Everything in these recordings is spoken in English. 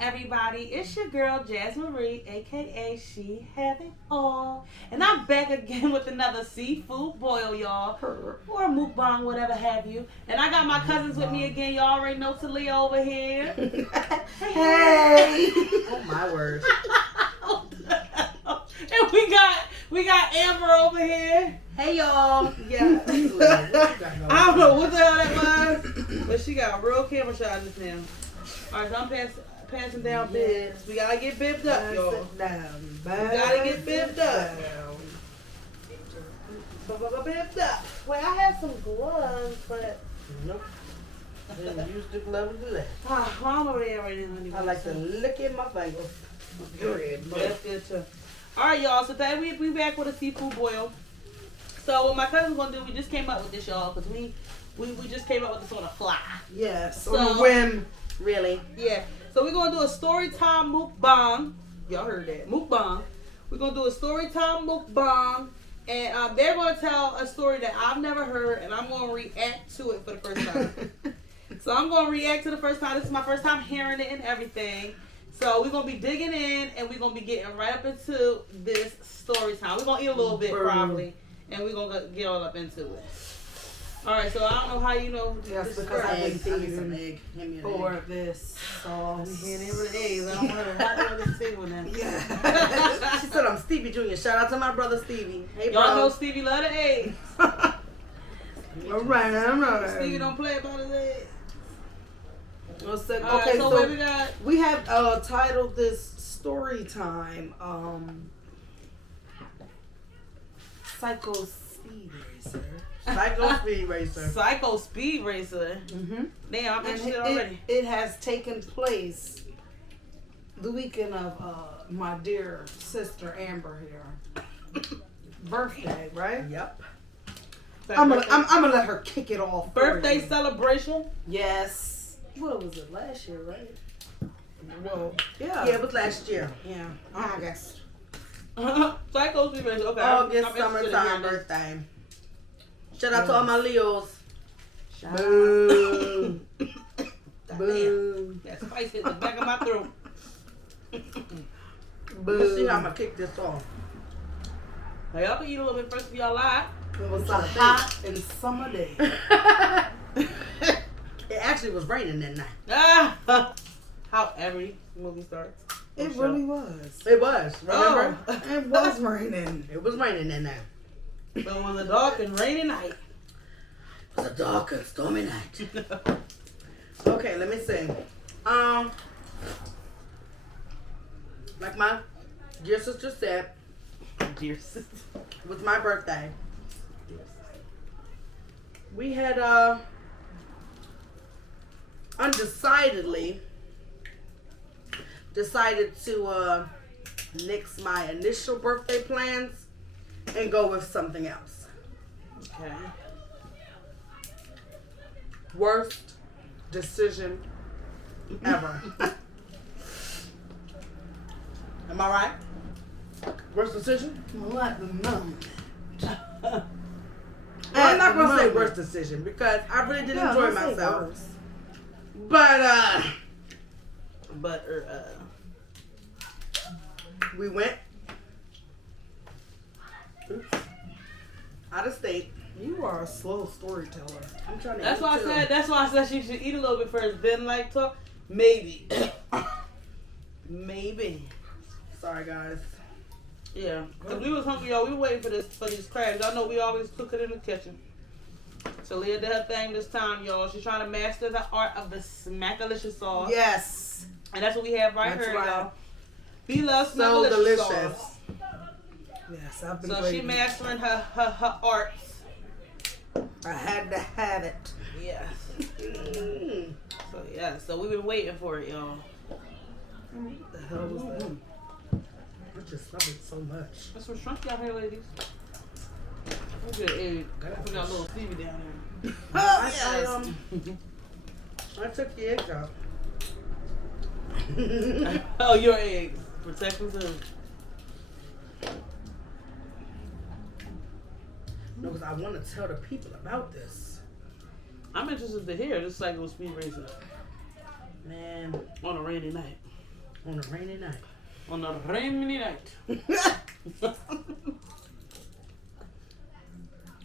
everybody? It's your girl Jasmine Marie, aka She Have It All, and I'm back again with another seafood boil, y'all, or a mukbang, whatever have you. And I got my cousins with me again. Y'all already know Talia over here. Hey! Oh my word! And we got Amber over here. Hey y'all! Yeah. I don't know what the hell that was, but she got a real camera shot just now. All right, so I'm passing down bibs. We gotta get bibbed up, y'all. We gotta get bibbed up. Bibbed up. Wait, I had some gloves, but Nope. Didn't use the glove to do that. I'm over there right now. I like to lick in my fingers. Good. That's good too. All right, y'all. So today we back with a seafood boil. So what my cousin's gonna do? We just came up with this, y'all, because we just came up with this on a fly. Yes. So, on a whim. Really? Yeah. So we're gonna do a story time mukbang. Y'all heard that mukbang. We're gonna do a story time mukbang, and they're gonna tell a story that I've never heard, and I'm gonna react to it for the first time. So I'm gonna react to the first time. This is my first time hearing it and everything. So we're gonna be digging in, and we're gonna be getting right up into this story time. We're gonna eat a little bit probably, and we're gonna get all up into it. All right, so I don't know how you know. Yes, because I've been thieving for this sauce. Yeah, they were the eggs. I don't know how they were the Stevie now. Yeah. She said I'm Stevie Jr. Shout out to my brother Stevie. Hey, bro. Y'all know Stevie love the eggs. All right, I'm not. Stevie don't play about his eggs. Okay, right, so what we got? We have titled this story time. Psycho Speed Racer. Psycho Speed Racer. Psycho Speed Racer. Mm-hmm. Damn, I'm interested already. It has taken place the weekend of my dear sister Amber here. Birthday, right? Yep. I'm gonna let her kick it off. Birthday celebration? Yes. What was it, last year, right? Well, yeah. Yeah, it was last year. Yeah, August. Psycho Speed Racer, okay. August, I'm interested in summertime, hearing this. birthday. Shout out to all my Leos. Boo. Boo. That spice hit the back of my throat. Let's see how I'm going to kick this off. Now, y'all can eat a little bit first if y'all like. It was a hot and summer day. It actually was raining that night. Ah! How every movie starts. It really was. It was, remember? It was raining. It was raining that night. So it was a dark and rainy night. It was a dark and stormy night. Okay, let me see. Like my dear sister said, Dear sister. it was my birthday. We had undecidedly decided to nix my initial birthday plans and go with something else. Okay. Worst decision ever. Am I right? Worst decision? What the moment? I'm not gonna say worst decision because I really did enjoy myself. But we went out of state. You are a slow storyteller. I'm trying to. That's eat why I too. said. That's why I said she should eat a little bit first. Then like talk. Maybe. Maybe. Sorry, guys. Yeah. Cause we was hungry, y'all. We were waiting for these crabs. Y'all know we always cook it in the kitchen. So Leah did her thing this time, y'all. She's trying to master the art of the smackalicious sauce. Yes. And that's what we have right That's here, right. y'all. We love So smackalicious delicious. sauce. Yes, I've been So she waiting. mastering her arts. I had to have it. Yes. Mm. So yeah, so we've been waiting for it, y'all. What the hell was that? I just love it so much. That's some shrimp down here, ladies. Look at the egg. We got a little Stevie down there. I took the eggs out. Oh, your eggs. Protect them too. No, because I want to tell the people about this. I'm interested to hear this Psycho Speed Racer Man, on a rainy night. On a rainy night. On a rainy night.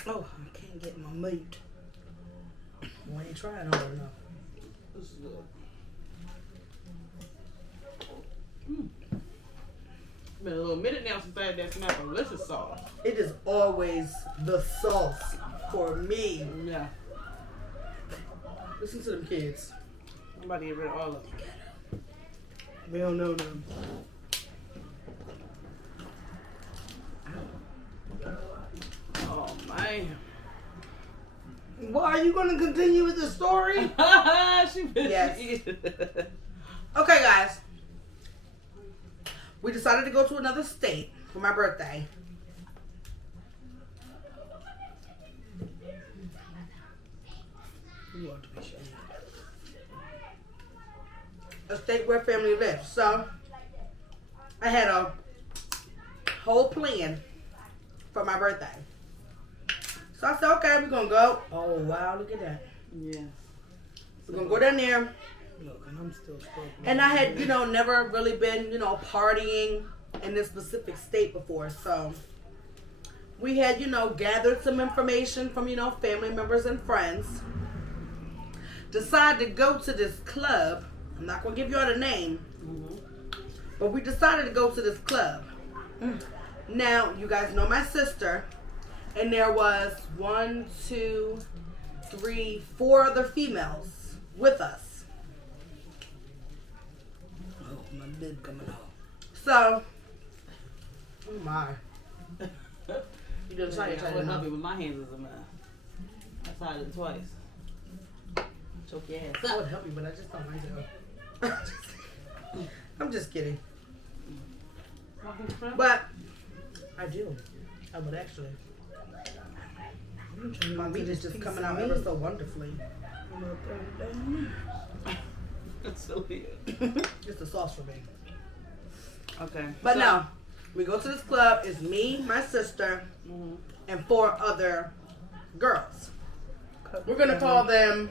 Oh, I can't get my meat. We ain't trying hard enough. This is good. Been a little minute now since I had that delicious sauce. It is always the sauce for me. Yeah. Listen to them kids. I'm about to get rid of all of them. We don't know them. Oh, man. Well, are you going to continue with the story? Yes. Okay, guys. We decided to go to another state for my birthday. You ought to be ashamed. A state where family lives. So, I had a whole plan for my birthday. So I said, okay, we're going to go. Oh, wow, look at that. Yeah. We're going to go down there. Look, and I'm still struggling. And I had, never really been, partying in this specific state before. So we had, gathered some information from, family members and friends. Decided to go to this club. I'm not going to give you all the name. But we decided to go to this club. Now, you guys know my sister. And there was 1, 2, 3, 4 other females with us. Oh, my lid coming off. So, oh my. You done I tried wouldn't help you with my hands as a man. I tried it twice. Choke your ass I up. would help you, but I just don't like it. I'm just kidding. But I do. I would actually. My meat is just coming out ever so wonderfully. I'm going to throw it down. That's so weird. It's the sauce for me. Okay. But so, no, we go to this club. It's me, my sister, and 4 other girls. We're gonna call them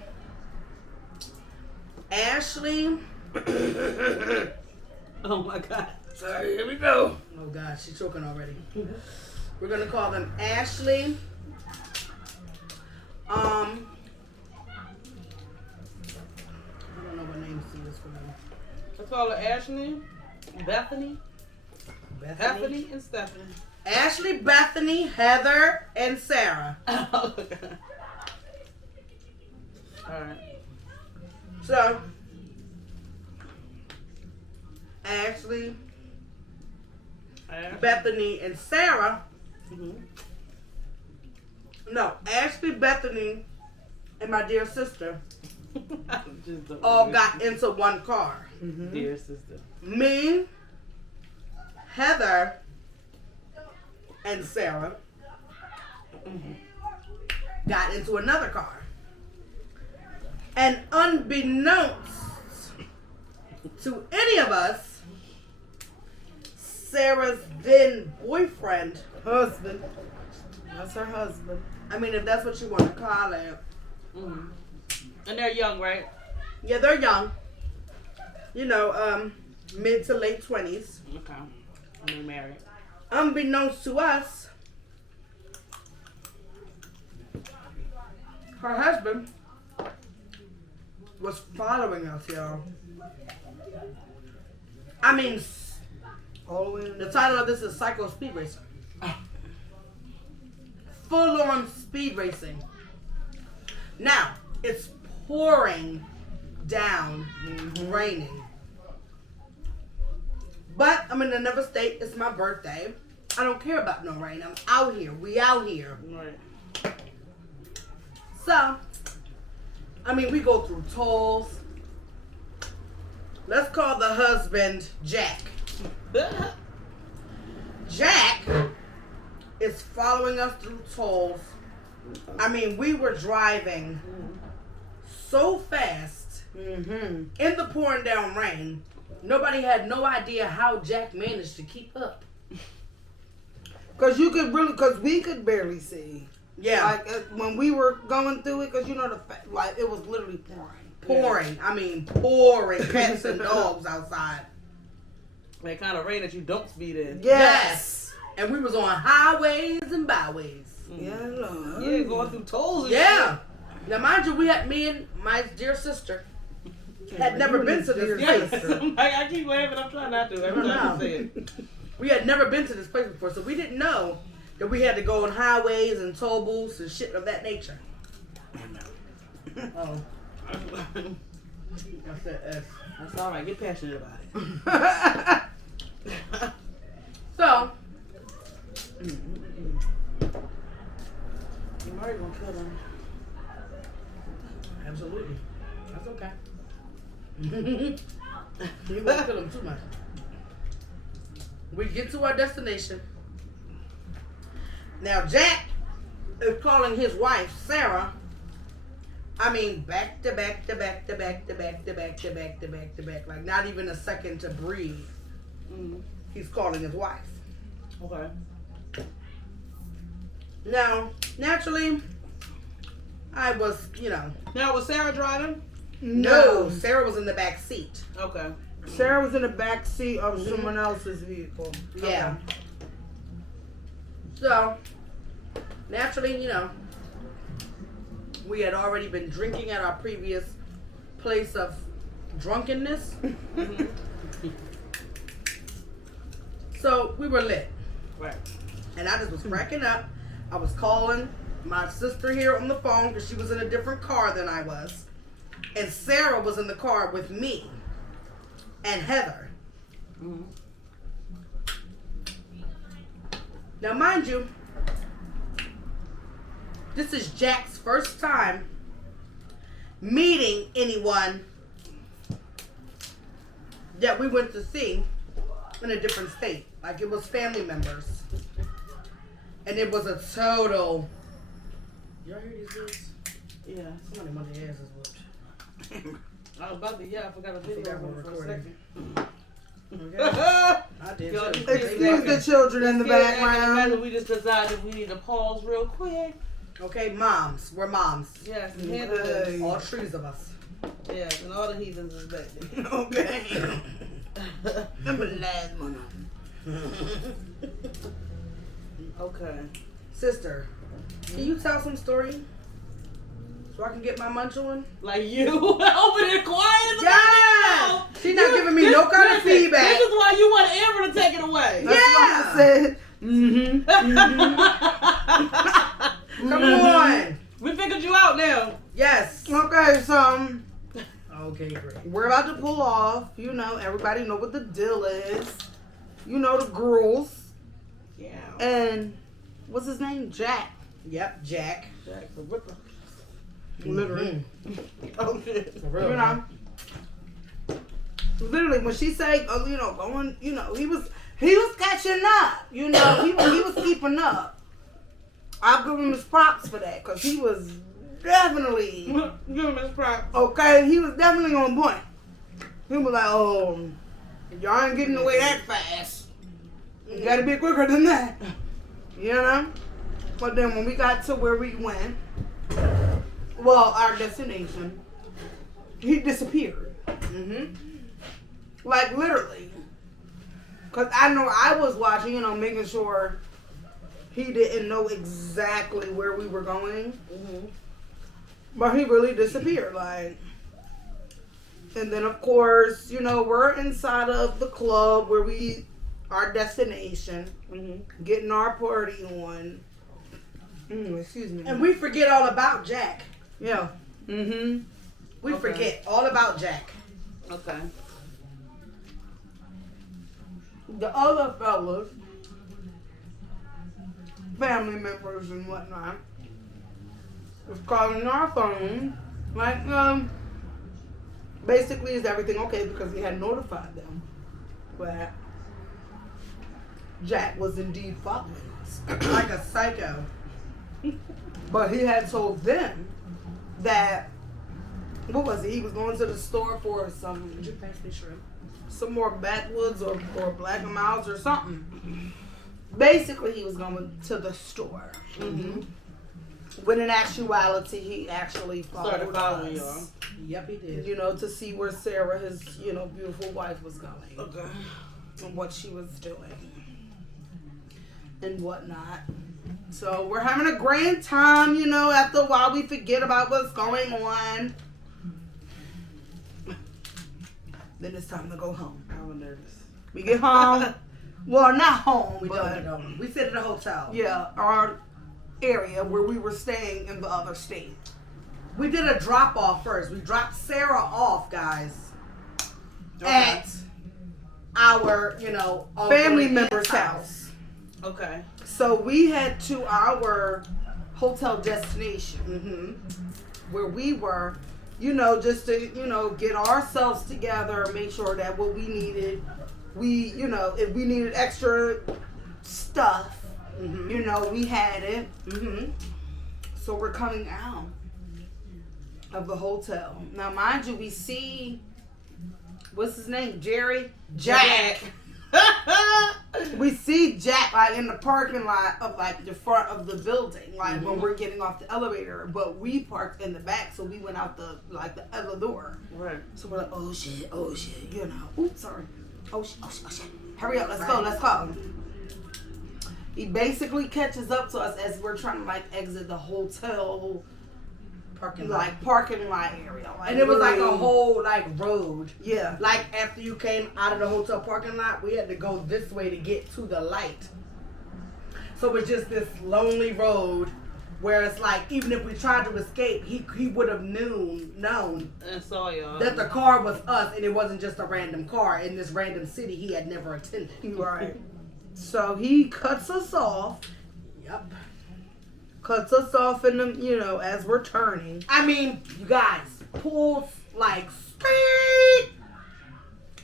Ashley. Oh my God. Sorry, here we go. Oh God, she's choking already. We're gonna call them Ashley. I don't know what names to use for them. Let's call her Ashley, Bethany, Bethany, and Stephanie. Ashley, Bethany, Heather, and Sarah. Oh, God. All right. So, Ashley, Bethany, and Sarah. No, Ashley, Bethany, and my dear sister all got into one car. Dear sister. Me, Heather, and Sarah got into another car. And unbeknownst to any of us, Sarah's then boyfriend, Husband. That's her husband. I mean, if that's what you want to call it. And they're young, right? Yeah, they're young. Mid to late 20s. Okay. And they're married. Unbeknownst to us, her husband was following us, y'all. I mean, All the way in the title of this is Psycho Speed Racer. Full on speed racing. Now, it's pouring down, raining. But I'm in another state. It's my birthday. I don't care about no rain. I'm out here. We out here. Right. So, we go through tolls. Let's call the husband Jack. Jack is following us through tolls. We were driving so fast in the pouring down rain. Nobody had no idea how Jack managed to keep up. Because we could barely see. Yeah. Like when we were going through it, because it was literally pouring. Pouring. Pouring. Cats and dogs outside. That kind of rain that you don't speed in. Yes. And we was on highways and byways. Yeah, Lord. Yeah, going through tolls and Yeah. Now, mind you, me and my dear sister had never been to this shit. place. I keep laughing. I'm trying not to. Every time you say it. We had never been to this place before, so we didn't know that we had to go on highways and toll booths and shit of that nature. Oh. I said S. That's all right. Get passionate about it. So, I'm already gonna kill them. absolutely. That's okay. You won't kill them too much. We get to our destination. Now, Jack is calling his wife, Sarah. I mean, back to back to back to back to back to back to back to back to back. Like, not even a second to breathe. He's calling his wife. Okay. Now, naturally, I was, Now, was Sarah driving? no, Sarah was in the back seat. Okay. Sarah was in the back seat of someone else's vehicle. Yeah. So, naturally, we had already been drinking at our previous place of drunkenness. So, we were lit. Right. And I just was cracking up. I was calling my sister here on the phone because she was in a different car than I was. And Sarah was in the car with me and Heather. Now, mind you, this is Jack's first time meeting anyone that we went to see in a different state. Like, it was family members. And it was a total... Y'all hear these kids? Yeah. Somebody wants their asses whooped. I was about to. Yeah, I forgot a video Forgot of we're it for a recording. second. Okay. I did Yo, too. Excuse the children in the background. We just decided we need to pause real quick. Okay, moms. We're moms. Yes, and handle this. All trees of us. Yes, and all the heathens is back there. Okay. I'm the last one. Okay. Sister, can you tell some story? So I can get my munch on? Like you over there quiet. Yeah! She's not giving me no kind of feedback. This is why you want Amber to take it away. That's what I said. Come on. We figured you out now. Yes. Okay, so Okay, great. we're about to pull off. Everybody know what the deal is. The girls. Yeah. And what's his name? Jack. Yep, Jack. Jack the Ripper. Literally. Oh shit. For real. Literally, when she said, going, he was catching up. He was keeping up. I'll give him his props for that, because he was definitely, Give him his props. okay, he was definitely on point. He was like, oh, y'all ain't getting away that fast. You gotta be quicker than that. But then when we got to where we went, our destination, he disappeared. Like, literally. Because I know I was watching, making sure he didn't know exactly where we were going. But he really disappeared. Like, and then, of course, we're inside of the club where our destination, getting our party on. Excuse me. And we forget all about Jack. Yeah. We Okay. forget all about Jack. Okay. The other fellas, family members and whatnot, was calling our phone, like, basically, is everything okay? Because we had notified them that Jack was indeed following us. Like a psycho. But he had told them that, what was it? He was going to the store for Would you pass me shrimp? some more backwoods or black and miles or something. Basically, he was going to the store. When in actuality, he actually Started followed following us. Yep, he did. To see where Sarah, his beautiful wife, was going. Okay. and what she was doing and whatnot. So we're having a grand time, you know. After a while, we forget about what's going on. Then it's time to go home. I'm nervous. We get home. Well, not home, We but don't get home. We sit at a hotel. yeah, our area where we were staying in the other state. We did a drop off first. We dropped Sarah off, guys, Okay. at our, uncle Family and member's aunt's house. Okay. So we head to our hotel destination Mm-hmm. where we were, just to, get ourselves together, make sure that what we needed, if we needed extra stuff, Mm-hmm. we had it. Mm-hmm. So we're coming out of the hotel. Now, mind you, we see, what's his name? Jerry? Jack. We see Jack like in the parking lot of like the front of the building, like when we're getting off the elevator. But we parked in the back, so we went out the other door. Right. So we're like, oh shit, Oops, sorry. Oh shit. Hurry up, let's go. He basically catches up to us as we're trying to exit the hotel parking lot area. And it was like a whole road. Yeah. Like after you came out of the hotel parking lot, we had to go this way to get to the light. So it was just this lonely road where it's like even if we tried to escape, he would have known And saw y'all. that the car was us and it wasn't just a random car in this random city he had never attended. Right. So he cuts us off. Yep. Cuts us off in the, as we're turning. I mean, you guys, pulls straight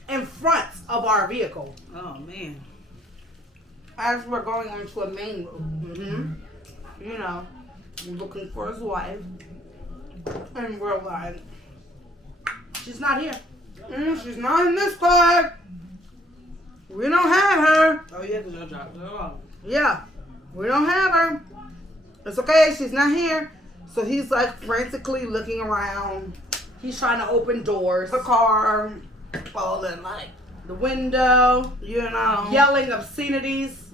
in front of our vehicle. Oh man. As we're going onto a main road, Mm-hmm. looking for his wife. And we're like, She's not here. she's not in this car. We don't have her. Oh yeah, because y'all dropped her off. Yeah, we don't have her. It's okay, she's not here. So he's frantically looking around He's trying to open doors. the car, all in The window. yelling. Yelling obscenities.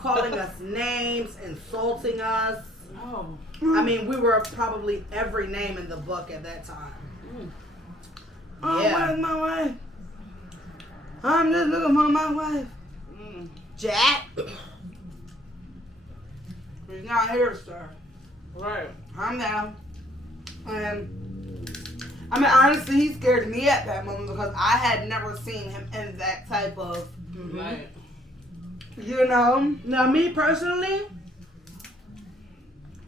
Calling us names. Insulting us. Oh. I mean, we were probably every name in the book at that time. Oh, Yeah. where's my wife? I'm just looking for my wife. Mm. Jack. She's not here, sir. Right. Calm down. And I mean, honestly, he scared me at that moment because I had never seen him in that type of, Right. Now, me personally,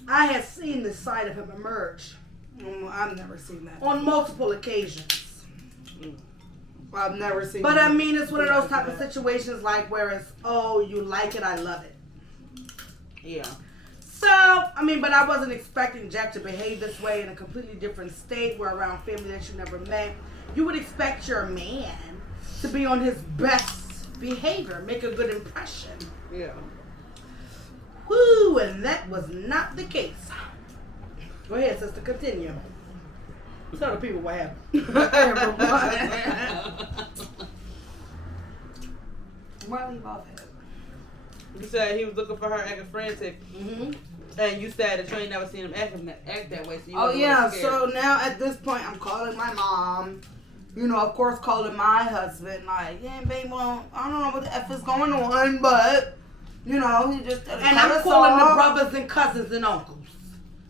I had seen this side of him emerge I've never seen that. on multiple occasions. I've never seen. But I him mean, it's one of those type of that. situations where it's, oh, you like it, I love it. Yeah. So, I mean, but I wasn't expecting Jack to behave this way in a completely different state. We're around family that you never met. You would expect your man to be on his best behavior, make a good impression. Yeah. Woo, and that was not the case. Go ahead, sister, continue. Tell the people what happened. Why leave off it? You said he was looking for her acting frantic, Mm-hmm. and you said that you ain't never seen him act that way. So you Oh wasn't yeah, really scared. so now at this point I'm calling my mom. Of course calling my husband, yeah, babe, well, I don't know what the F is going on, but, he just... And I'm calling the brothers and cousins and uncles.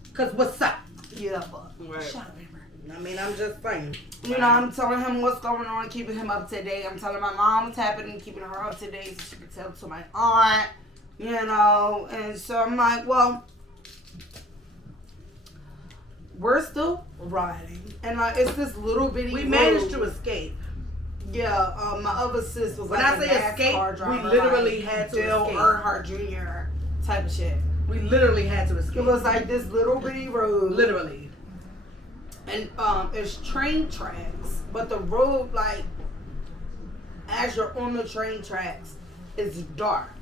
Because what's up? Yeah, but... Right. Shut up, Amber. I mean, I'm just saying. I'm telling him what's going on, keeping him up to date. I'm telling my mom what's happening, keeping her up to date so she can tell to my aunt, And so I'm like, well, we're still riding. And it's this little bitty We road. managed to escape. Yeah, my other sis was When like I a say escape, NASCAR driver, we literally had to Dale escape. Earnhardt Jr. type of shit. We literally had to escape. It was like this little bitty road. Literally. And it's train tracks, but the road, as you're on the train tracks, is dark.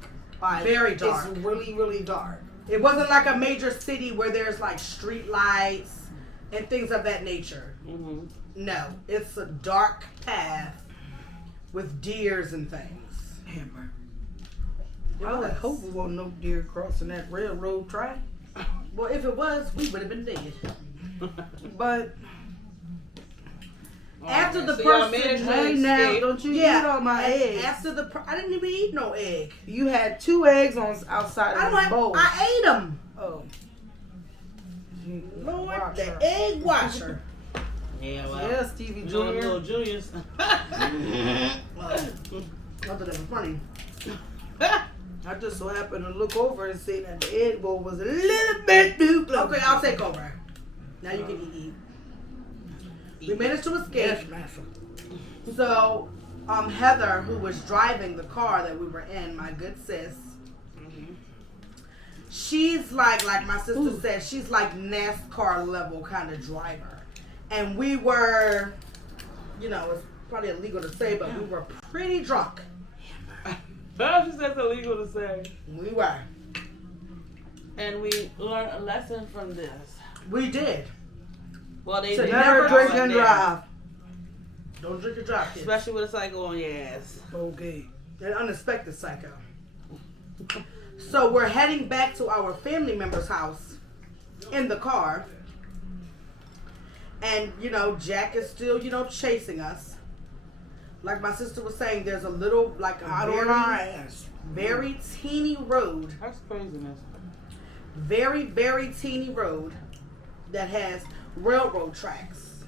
Very dark. It's really, really dark. It wasn't like a major city where there's street lights and things of that nature. Mm-hmm. No, it's a dark path with deers and things. Hammer. It I was. hope we won't no deer crossing that railroad track. Well, if it was, we would have been dead. But After the So y'all person, managed to hey now, escape. don't you yeah, eat all my and eggs. after I didn't even eat no egg. You had 2 eggs on outside I of don't the bowl. I ate them. Oh. Lord, Watch the her. egg washer. Yeah, well. Yeah, Stevie Junior, Jr. little juniors. I thought that was funny. I just so happened to look over and see that the egg bowl was a little bit too close. Okay, I'll take over. Now you can eat. We managed to escape. Yes, master. So, Heather, who was driving the car that we were in, my good sis, she's like my sister said, she's like NASCAR level kind of driver. And we were, you know, it's probably illegal to say, but we were pretty drunk. Oh, she said it's illegal to say. We were. And we learned a lesson from this. We did. Well, they So did never Never drink out and there. drive. Don't drink and drive, kids. Especially with a psycho on your ass. Okay. An unexpected psycho. So we're heading back to our family member's house in the car. And, you know, Jack is still, you know, chasing us. Like my sister was saying, there's a little, like a Out on our ass. very teeny road. That's craziness. Very, very teeny road that has railroad tracks.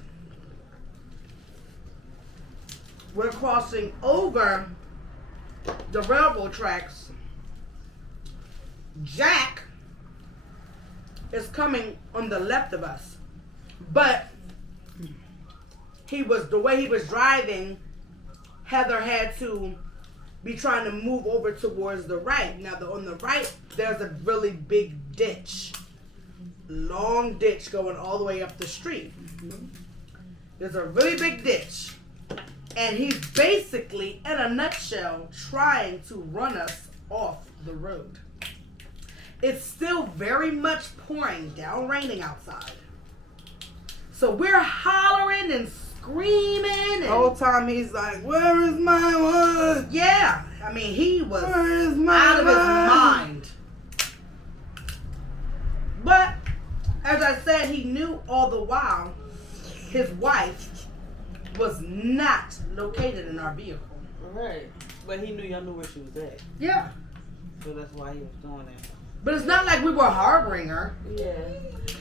We're crossing over the railroad tracks. Jack is coming on the left of us, but the way he was driving, Heather had to be trying to move over towards the right. Now, on the right, there's a really big ditch, long ditch going all the way up the street. There's a really big ditch. And he's basically, in a nutshell, trying to run us off the road. It's still very much pouring down, raining outside. So we're hollering and screaming. The And, whole time he's like, where is my wood? yeah, I mean, he was Where is my out of his wood? mind. But, as I said, he knew all the while his wife was not located in our vehicle. Right. But he knew y'all knew where she was at. Yeah. So that's why he was doing that. But it's not like we were harboring her. Yeah.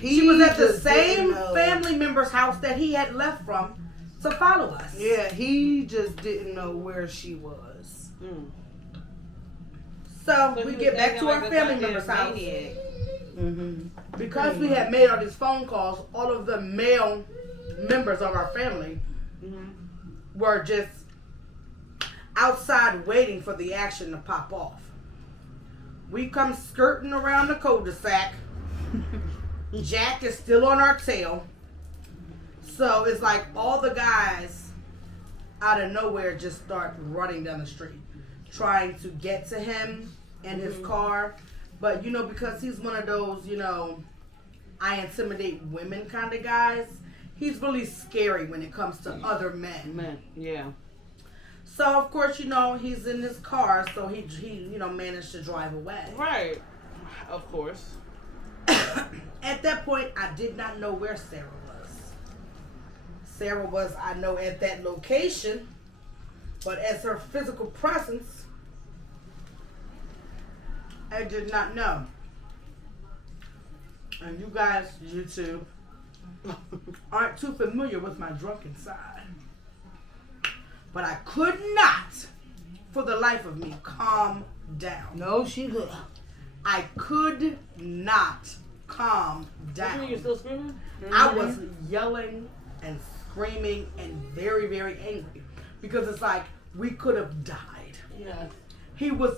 She was at the just same didn't know. family member's house that he had left from to follow us. Yeah, he just didn't know where she was. Mm. So So we he get was back acting to like our a family goddamn member's house. maniac. Mm-hmm. Because we had made all these phone calls, all of the male members of our family were just outside waiting for the action to pop off. We come skirting around the cul-de-sac. Jack is still on our tail. So it's like all the guys out of nowhere just start running down the street, trying to get to him and his car. But, you know, because he's one of those, you know, I intimidate women kind of guys, he's really scary when it comes to other men. Man, yeah. So, of course, you know, he's in his car, so he you know, managed to drive away. Right. Of course. At that point, I did not know where Sarah was. Sarah was, I know, at that location, but as her physical presence, I did not know. And you guys, YouTube, aren't too familiar with my drunken side. But I could not, for the life of me, calm down. No, she could. I could not calm down. You're still screaming? I was yelling and screaming and very, very angry because it's like we could have died. Yeah. He was,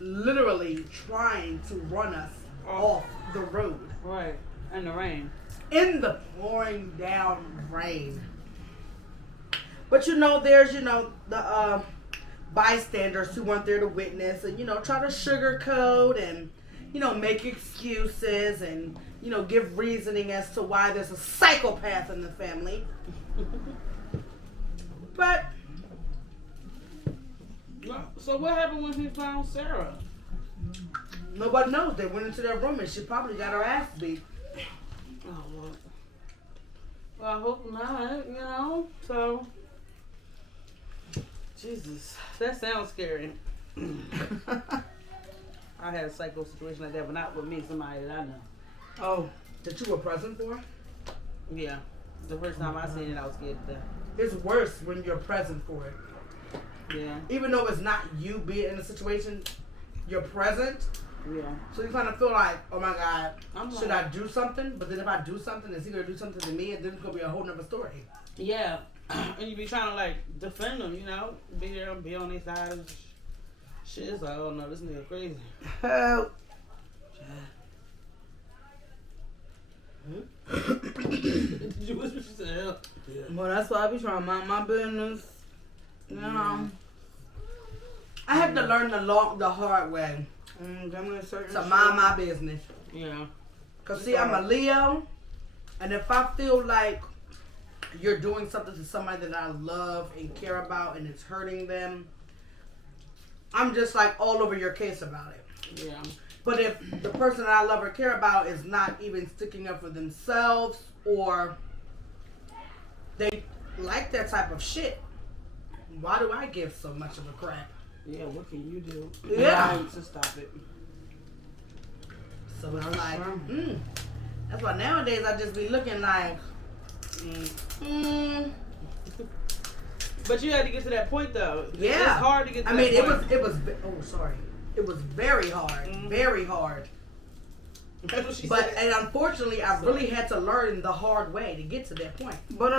literally trying to run us off the road Right. In the rain. in the pouring down rain. But you know, there's, you know, the bystanders who weren't there to witness and, you know, try to sugarcoat and, you know, make excuses and, you know, give reasoning as to why there's a psychopath in the family. But So what happened when he found Sarah? Nobody knows. They went into their room and she probably got her ass beat. Oh, Lord. Well, I hope not, you know. So, Jesus, that sounds scary. I had a psycho situation like that, but not with me, somebody that I know. Oh, that you were present for? Yeah. The first time I seen it, I was scared to death. It's worse when you're present for it. Yeah. Even though it's not you being in the situation, you're present. Yeah. So you kind of feel like, oh my God, should like, I do something? But then if I do something, is he going to do something to me? And then it's going to be a whole nother story. Yeah. And you be trying to, like, defend them, you know? Be there and be on their side and shit. It's like, oh no, this nigga crazy. Help. Did you whisper? She said, help. Yeah. Well, that's why I be trying to mind my business. You know. I had to learn the hard way to mind my business. Yeah. Because, see, I'm a Leo. And if I feel like you're doing something to somebody that I love and care about and it's hurting them, I'm just like all over your case about it. Yeah. But if the person that I love or care about is not even sticking up for themselves or they like that type of shit, why do I give so much of a crap? Yeah, what can you do? Yeah. To stop it. So it's like, that's why nowadays I just be looking like, But you had to get to that point though. Yeah. It's hard to get to that point. It was very hard, very hard. That's what she But said. and unfortunately, I really had to learn the hard way to get to that point. But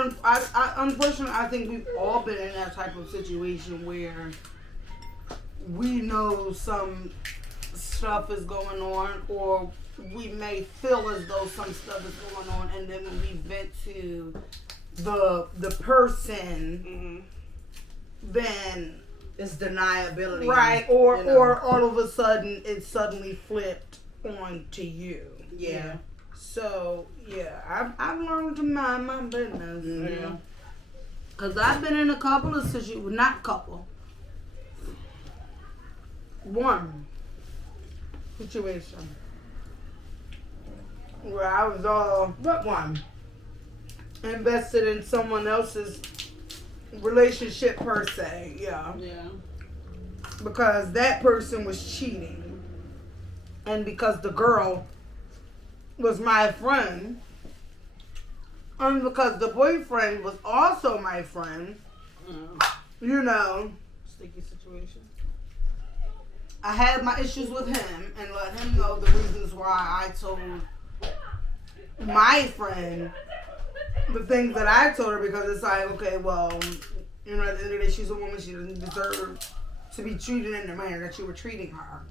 unfortunately, I think we've all been in that type of situation where we know some stuff is going on, or we may feel as though some stuff is going on, and then when we vent to the person, then It's deniability, right, or all of a sudden it's suddenly flipped on to you. Yeah. So yeah, I've learned to mind my business. Yeah. Cause I've been in a couple of situations, not couple, one situation where I was all What one? invested in someone else's relationship per se, yeah. Yeah. Because that person was cheating, and because the girl was my friend, and because the boyfriend was also my friend, you know, Sticky situation. I had my issues with him and let him know the reasons why I told my friend the things that I told her, because it's like, okay, well, you know, at the end of the day, she's a woman. She doesn't deserve to be treated in the manner that you were treating her.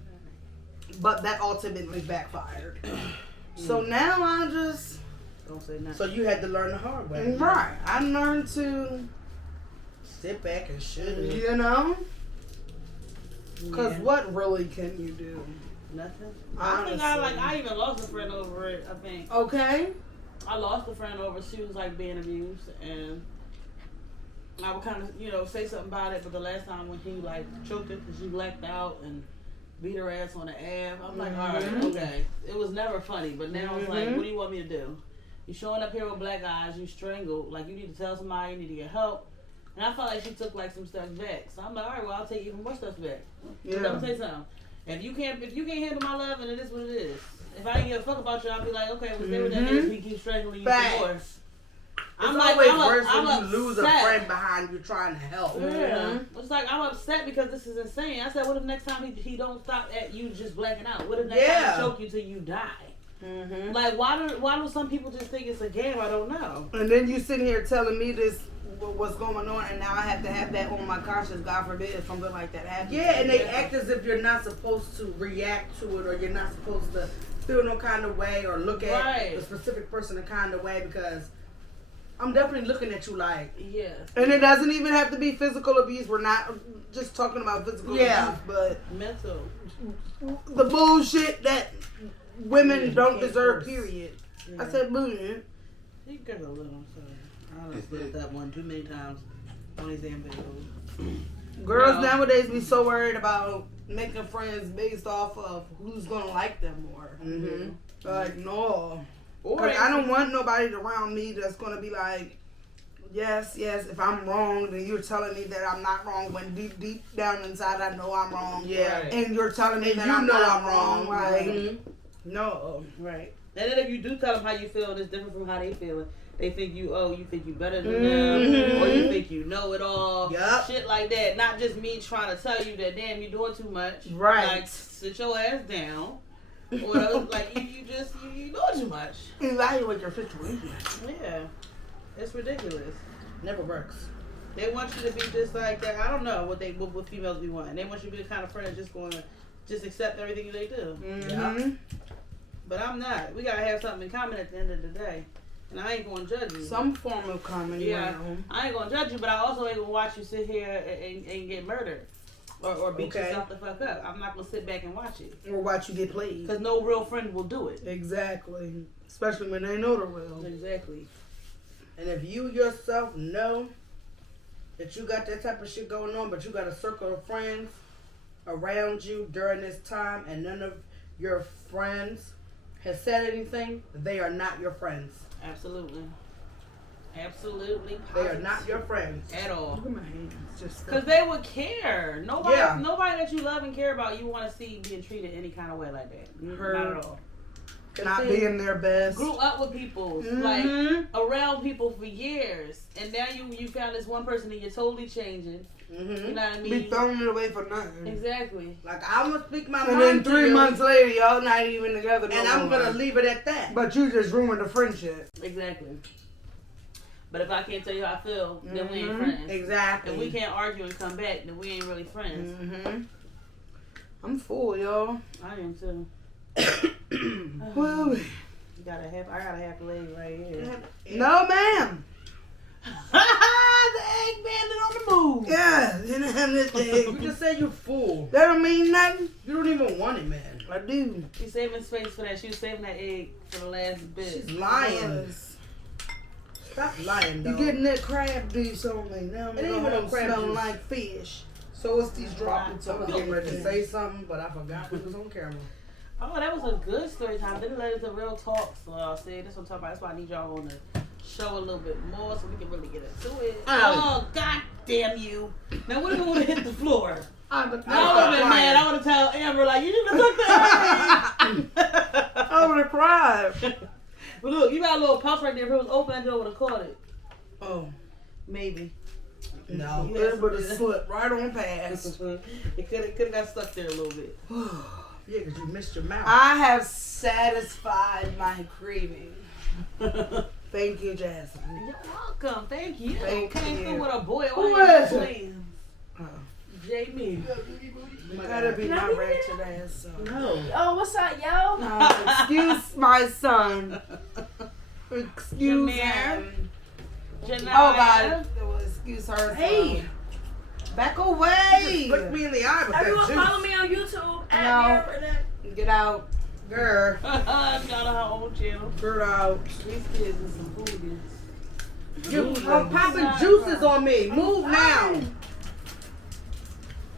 But that ultimately backfired. So now I just... Don't say nothing. So you had to learn the hard way. Right. I learned to... Sit back and shut it. You know? Because Yeah. what really can you do? Nothing. Honestly. I even lost a friend over it, I think. Okay. I lost a friend over, she was like being abused, and I would kind of, you know, say something about it, but the last time when he like choked her because she blacked out and beat her ass on the ab, I'm like, all right, okay. It was never funny, but now it's like, what do you want me to do? You showing up here with black eyes, you strangled, like you need to tell somebody, you need to get help. And I felt like she took like some stuff back. So I'm like, all right, well, I'll take even more stuff back. Yeah. Let me tell you something. If you can't handle my love, and it is what it is. If I didn't give a fuck about you, I'll be like, okay, well, stay with that nigga. He keeps strangling you some more. It's always worse when you lose a friend behind you trying to help. Yeah. It's like, I'm upset because this is insane. I said, what if next time he don't stop at you just blacking out? What if next time he choke you till you die? Like, why do some people just think it's a game? I don't know. And then you sitting here telling me this, what's going on, and now I have to have that on my conscience. God forbid if something like that happens. Yeah, and they act as if you're not supposed to react to it, or you're not supposed to feel no kind of way or look at the specific person a kind of way, because I'm definitely looking at you like, yes. And it doesn't even have to be physical abuse. We're not just talking about physical abuse, but mental. The bullshit that women don't deserve, period. Yeah. I said bullshit. You can go a little, sorry. I done split that one too many times on these damn videos. Girls No. nowadays be so worried about making friends based off of who's gonna like them more. Mm-hmm. Like, no. Or 'Cause I don't want nobody around me that's gonna be like, yes, if I'm wrong, then you're telling me that I'm not wrong when deep down inside I know I'm wrong. Yeah. Right. And you're telling me And that you I'm know not I'm wrong. wrong. Like, Mhm. no. Right. And then if you do tell them how you feel, it's different from how they feel. They think you think you better than Mhm. them, or you think you know it all. Yup. Shit like that. Not just me trying to tell you that, damn, you're doing too much. Right. Like, sit your ass down. Or whatever. Like, you doing too much. Evaluate your situation. Yeah. It's ridiculous. Never works. They want you to be just like that. I don't know what females be wanting. They want you to be the kind of friend that's just going to just accept everything they do. Mm-hmm. But I'm not. We got to have something in common at the end of the day. And I ain't going to judge you. Some form of common Yeah. ground. I ain't going to judge you, but I also ain't going to watch you sit here and get murdered. Or beat Okay. yourself the fuck up. I'm not going to sit back and watch it. Or watch you get played. Because no real friend will do it. Exactly. Especially when they know the real. Exactly. And if you yourself know that you got that type of shit going on, but you got a circle of friends around you during this time and none of your friends has said anything, they are not your friends. Absolutely. Absolutely. They are not your friends. At all. Look at my hands. Just Because they would care. Nobody, Yeah. nobody that you love and care about, you want to see being treated any kind of way like that. You heard. Not at all. not See, being their best. Grew up with people, Mhm. like around people for years, and now you found this one person and you're totally changing. You Mm-hmm. know what I Be mean? throwing it away for nothing. Exactly. Like, I'm going to speak my And mind then to 3 you, months later, y'all not even together no and I'm more. going to leave it at that. But you just ruined the friendship. Exactly. But if I can't tell you how I feel, then we ain't Mhm. friends. Exactly. If we can't argue and come back, then we ain't really friends. Mm-hmm. I'm full, y'all. I am too. Well, I got a half leg right here. no, ma'am. The egg bandit on the move. Yeah, you know this You thing. just said you're full. That don't mean nothing. You don't even want it, man. I do. She's saving space for that. She was saving that egg for the last bit. She's lying. Yes. Stop lying, You though. getting that crab juice on me. Now I'm It ain't going even no home crab smelling juice. like fish. So it's these droplets I on was getting ready to say something, but I forgot we was on camera. Oh, that was a good story time. Then it led into real talk. So I said this what I'm talking about. That's why I need y'all on the show a little bit more so we can really get into it. Oh, god damn you. Now what if we would have hit the floor? I would Now I would have been mad. I would have told Amber like, you should have took the egg. I would have cried. But look, you got a little puff right there. If it was open, I would have caught it. Oh, Maybe. No. You had it would have some- slipped right on past. It could have got stuck there a little bit. Yeah, because you missed your mouth. I have satisfied my craving. Thank you, Jasmine. You're welcome. Thank you. Thank Came you. through with a boy. Who is it? Plans. Oh, Jamie. gotta be my ratchet ass son. No. Oh, what's up, yo? Excuse my son. Excuse Jameer. him. Janaya. Oh God. Well, excuse her. son. Hey. Back You just away. looked me in the eye with Everyone that follow juice. me on YouTube at No. Mary Burnett. Get out. Girl. Got on her own channel. Get out. These kids are some foodies. You are popping juices on me. Move now.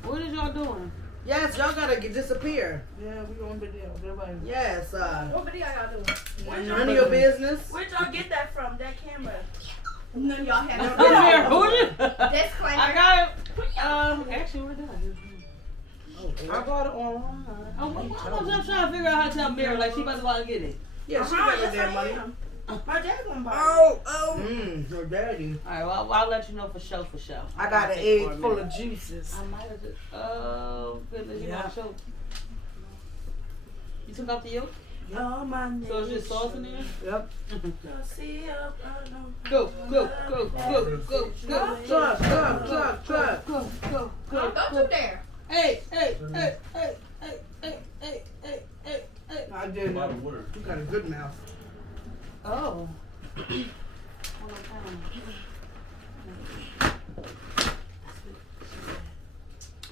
What is y'all doing? Yes, y'all gotta disappear. Yeah, we on video. Goodbye. Yes, What video y'all doing? Where'd none y'all, of your business. where'd y'all get that from? That camera? None of y'all Come have here, no. Hootie. Disclaimer. I got it. Actually, we're done. I bought it online. I'm just trying to figure out how to tell Mary like she about to go out and get it. Yeah, she Uh-huh, got yes, the damn I money. am. My dad gonna buy it. Oh. Her daddy. All right, well, I'll let you know for show. I got an Take for a egg full minute. of juices. I might have just. Oh goodness, you Yeah. want to show? You took out the yolk, Oh, my name. so it's just sauce in there. Yep. Go, go, go, go, go, go, Truck, truck, truck, truck. go, go, go. Don't you dare. Hey, hey, hey, hey, hey, hey, hey, hey, hey, hey. I did. You got a good mouth. Oh.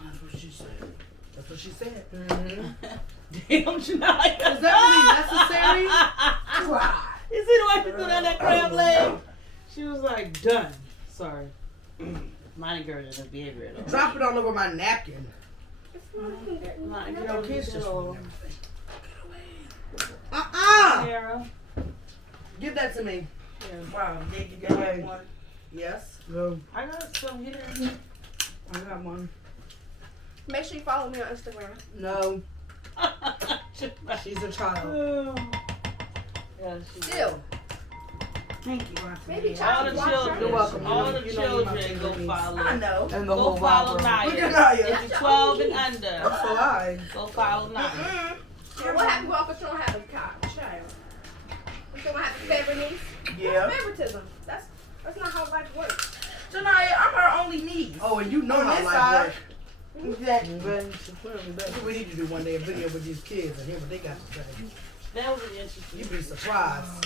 That's what she said. That's what she said. Mm-hmm. Damn, Janaya. Is that really necessary? You see the way she threw down that crab leg? She was like, done. Sorry. Mine girl is a behavior though. Drop it all over my napkin. Mine You girl know, kids just girl. Sarah. Give that to me. Wow, did you Go get ahead. one? Yes. Go. I got some here. I got one. Make sure you follow me on Instagram. No, she's a child. Yeah, she Still. Thank you, Auntie. Maybe Mia. all the child children, You're welcome. all the You know you're my children go favorite niece. follow. I know. And the Go whole follow vibe. Look at Naya. Naya. If you're 12 and That's under, a lie. go follow Naya. And what happened if you don't have a child? You don't have a favorite niece? Yeah. That's favoritism. That's not how life works. Janaya, I'm her only niece. Oh, and you know On how this life side. works. Exactly. That's what we need to do one day, a video with these kids and hear what they got to say. That would be interesting. You'd be surprised.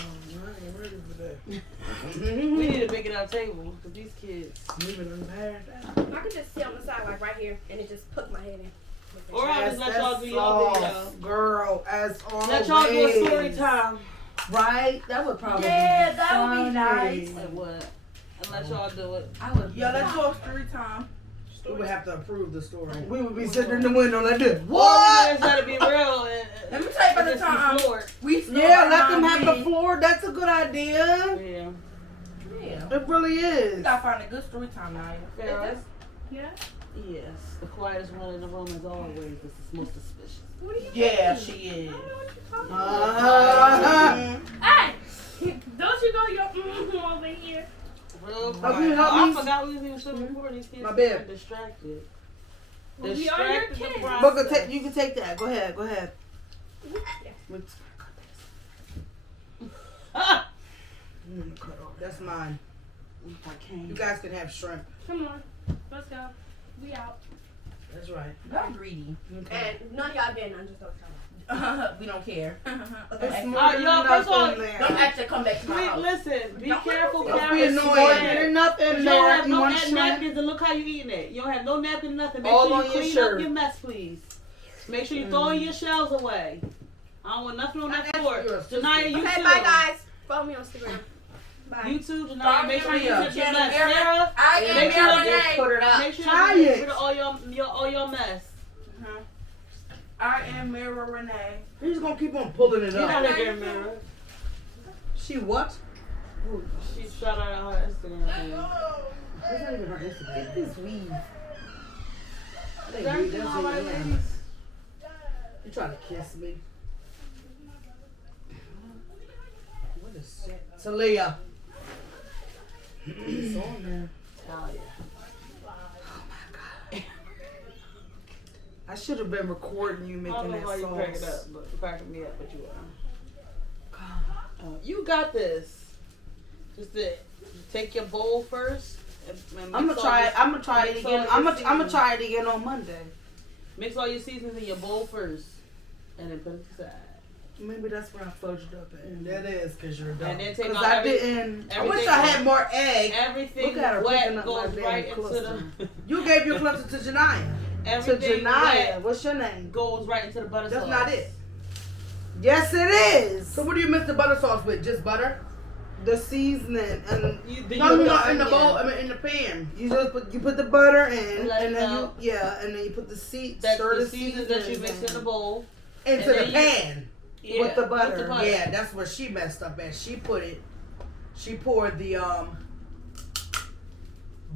We need to make it our table because these kids. Moving unpaired. I could just sit on the side like right here and it just put my head in. Or I'll just let y'all do your video. Girl, as always. Let y'all do a story time. Right? That would probably Yeah, be that would be funny. nice. Like what? And let y'all do it. I would. Yeah, let's do a story time. We would have to approve the story. We would be sitting in the window like this. What? What? Let it be real. Let me tell you about the Just be time floored. we Yeah, let them have the floor. That's a good idea. Yeah. Yeah. It really We is. gotta find a good story time, Naya. Farrah? Yeah. Yes. The quietest one in the room is always this is most suspicious. What are you Yeah, doing? she is. Hey! Don't you go your over here. Real you quiet. help I me? forgot we was even still recording. These kids My are bad. distracted. Well, we are your Distracted the kids. process. Booker, you can take that. Go ahead. Go ahead. Ah! I'm gonna cut off. That's mine. I You can't. guys can have shrimp. Come on. Let's go. We out. That's right. You're greedy. Okay. And none of y'all did none. Just don't tell We don't care. It's Don't more Alright, than y'all, first of all, enough in there. actually come back to my Wait, house. listen. Be careful. Don't be Carrots annoying. spread. Get enough You in don't there. have You no want shrimp? napkins and look how you eating it. You don't have no napkin, nothing. Make All sure on you your clean shirt. up your mess, please. Make sure you throwing your shells away. I don't want nothing on that floor. you're a sister. Janaya, you Okay, too. bye guys. Follow me on Instagram. Bye. You too, Janaya. Follow Make sure me you on zip your Channel mess. Mary. Sarah, I make am sure Mary you Renee. Put it up. make sure Try you get it. rid of all your mess. I am Mira Renee. He's gonna keep on pulling it Get up. out of here, Mara. She what? She shot out on her Instagram. That's not even her Instagram. Get this weave. That ain't Thank weave, you, that's all right, it, yeah. ladies. You trying to kiss me? What is that? Talia. It's on there. Hell yeah. I should have been recording you I making don't know that why you crack it sauce. up, but you're cracking me up, but you are. You got this. Just to take your bowl first. And I'm mix gonna try all it. I'm gonna try it mix again. all I'm your gonna seasonings. try it again on Monday. Mix all your seasonings in your bowl first, and then put it aside. Maybe that's where I fudged up at. That is because you're dumb. And then take Because out I every, didn't. I wish I had more egg. everything Look at her picking wet up goes my right damn into cluster. the. You gave your cluster to Janaya. To Everything Janaya. wet What's your name? goes right into the butter That's sauce. not it. Yes, it is. So what do you mix the butter sauce with? Just butter? The seasoning and No, put no, the in the onion. bowl. I mean, in the pan. You just put the butter in, Let and it then melt. and then you put the That's stir the the seasons that you mix in the bowl. Into And the then pan. Yeah, With the butter. Yeah, that's where she messed up at. She poured the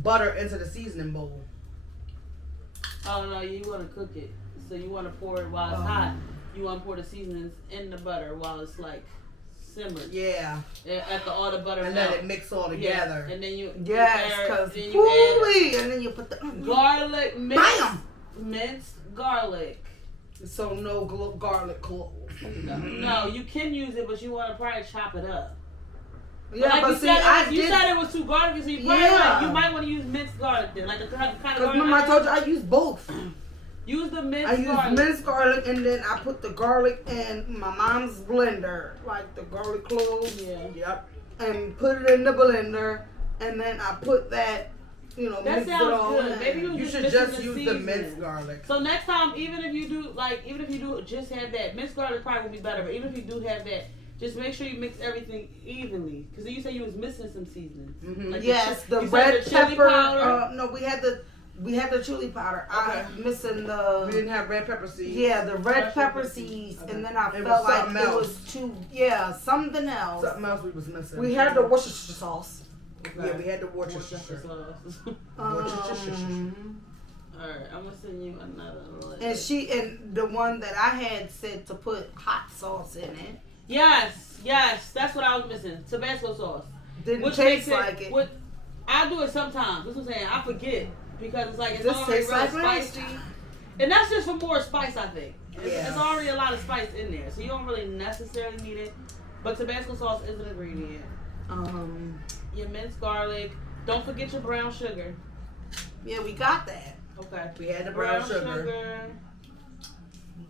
butter into the seasoning bowl. Oh no, you want to cook it. So you want to pour it while it's hot. You want to pour the seasonings in the butter while it's like simmered. Yeah. After all the butter And melts. let it mix all Yeah, together. and then you Yes, you add- because then you add holy, and then you put the garlic Bam! minced garlic. So no garlic cloves. No, you can use it, but you want to probably chop it up. Yeah, like but you see, said, I you did. said it was too garlicky, so you probably Yeah. you might want to use minced garlic then, like the kind of Because garlic. remember I told you I use both. Use the minced I use garlic. minced garlic, and then I put the garlic in my mom's blender, like the garlic cloves, Yeah. Yep. and put it in the blender, and then I put that, That mix it sounds all good. in. Maybe You should missing just use the seasoning. minced garlic. So next time, even if you do just have that minced garlic, probably would be better. But even if you do have that, just make sure you mix everything evenly. Because you said you was missing some seasonings. Mhm. Like Yes, the you said red the chili pepper. powder. No, we had the chili powder. Okay. I'm missing We the. didn't have red pepper seeds. Yeah, the red Fresh pepper pepper seeds, Okay. and then I It was felt like something it else. was too. Yeah, something else. Something else we was missing. We had the Worcestershire sauce. Yeah, we had the Worcestershire. sauce. Alright, I'm gonna send you another list. And the one that I had said to put hot sauce in it Yes, that's what I was missing. Tabasco sauce. didn't Which taste makes like it. What, I do it sometimes. That's what I'm saying. I forget because it's like it's This already tastes real like last spicy, time. and that's just for more spice. I think Yeah. it's already a lot of spice in there, so you don't really necessarily need it. But Tabasco sauce is an ingredient. Your minced garlic. Don't forget your brown sugar. Yeah, we got that. Okay. We had the brown sugar.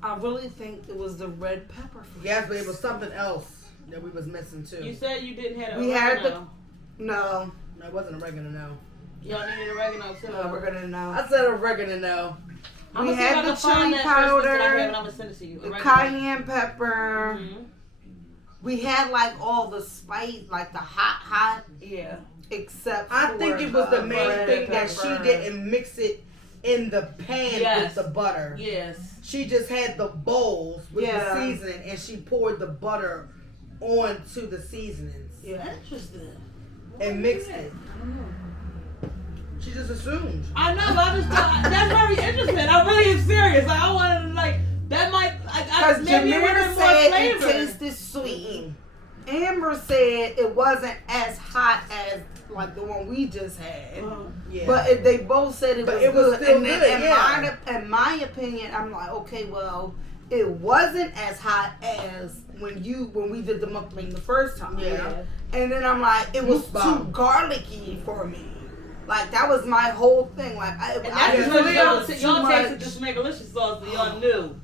I really think it was the red pepper. Yes, but it was something else that we was missing too. You said you didn't have We had oregano. No, No, it wasn't oregano. No. Y'all needed oregano too. we're gonna know. I said oregano. No. I'm We gonna see if had I the can find chili that first list that I powder, have, and I'm gonna send it to you. the Oregano. cayenne pepper. Mhm. We had like all the spice, like the hot, Yeah. except I for think it was the main red thing that she pepper. didn't mix it in the pan Yes. with the butter. Yes. She just had the bowls with Yeah. the seasoning, and she poured the butter onto the seasonings Yeah. Interesting. and mixed it. She just assumed. I know, but I just thought that's very interesting. I really am serious. Like, I wanted to like that might. Because Maybe it would Jamira have more said it flavor. tasted sweet. Amber said it wasn't as hot as like the one we just had. Yeah. But they both said it But was it was good. still And then good, in, yeah. in my opinion, I'm like, okay, well, it wasn't as hot as when we did the mukbang the first time. Yeah. And then I'm like, it was Mukbang. too garlicky for me. Like that was my whole thing. Like I And I that's just because feel y'all, it was y'all too tasted much. the Schmegalicious sauce, so y'all knew.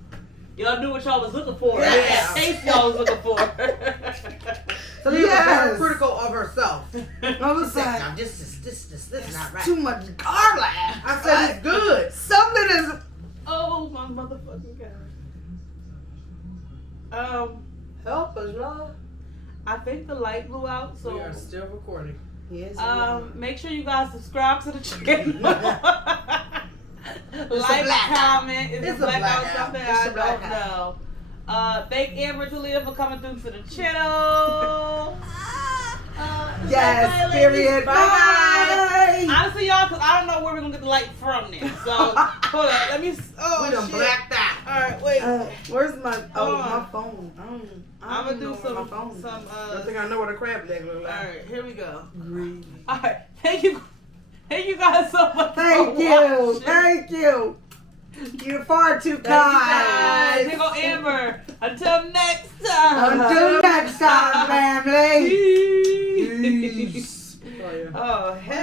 Y'all knew what y'all was looking for. Yeah. That taste y'all was looking for. So she was very Yes. critical of herself. I was like, Now this is not right. too much garlic. I said it's good. Something is. Oh my motherfucking god. Help us, y'all. I think the light blew out, so We are still recording. Yes. make sure you guys subscribe to the channel. Like, blackout. comment. Is It's a a blackout blackout. something? It's a I don't blackout. know. Thank Amber Talia for coming through to the channel. Yes, bye, ladies. period. Bye, Bye. guys. Honestly, y'all, because I don't know where we're going to get the light from now. So, hold on. Let me. Oh, We done shit. blacked out. All right, wait. Where's my Hold on. my phone? I'm going to do my phone. some. I think I know what a crab leg look All like. right, here we go. All right. Thank you guys so much. Thank for you. watching. Thank you. You're far too Thank you guys. kind. Here go Amber. Until next time. Until next time, family. Peace. Oh, hell.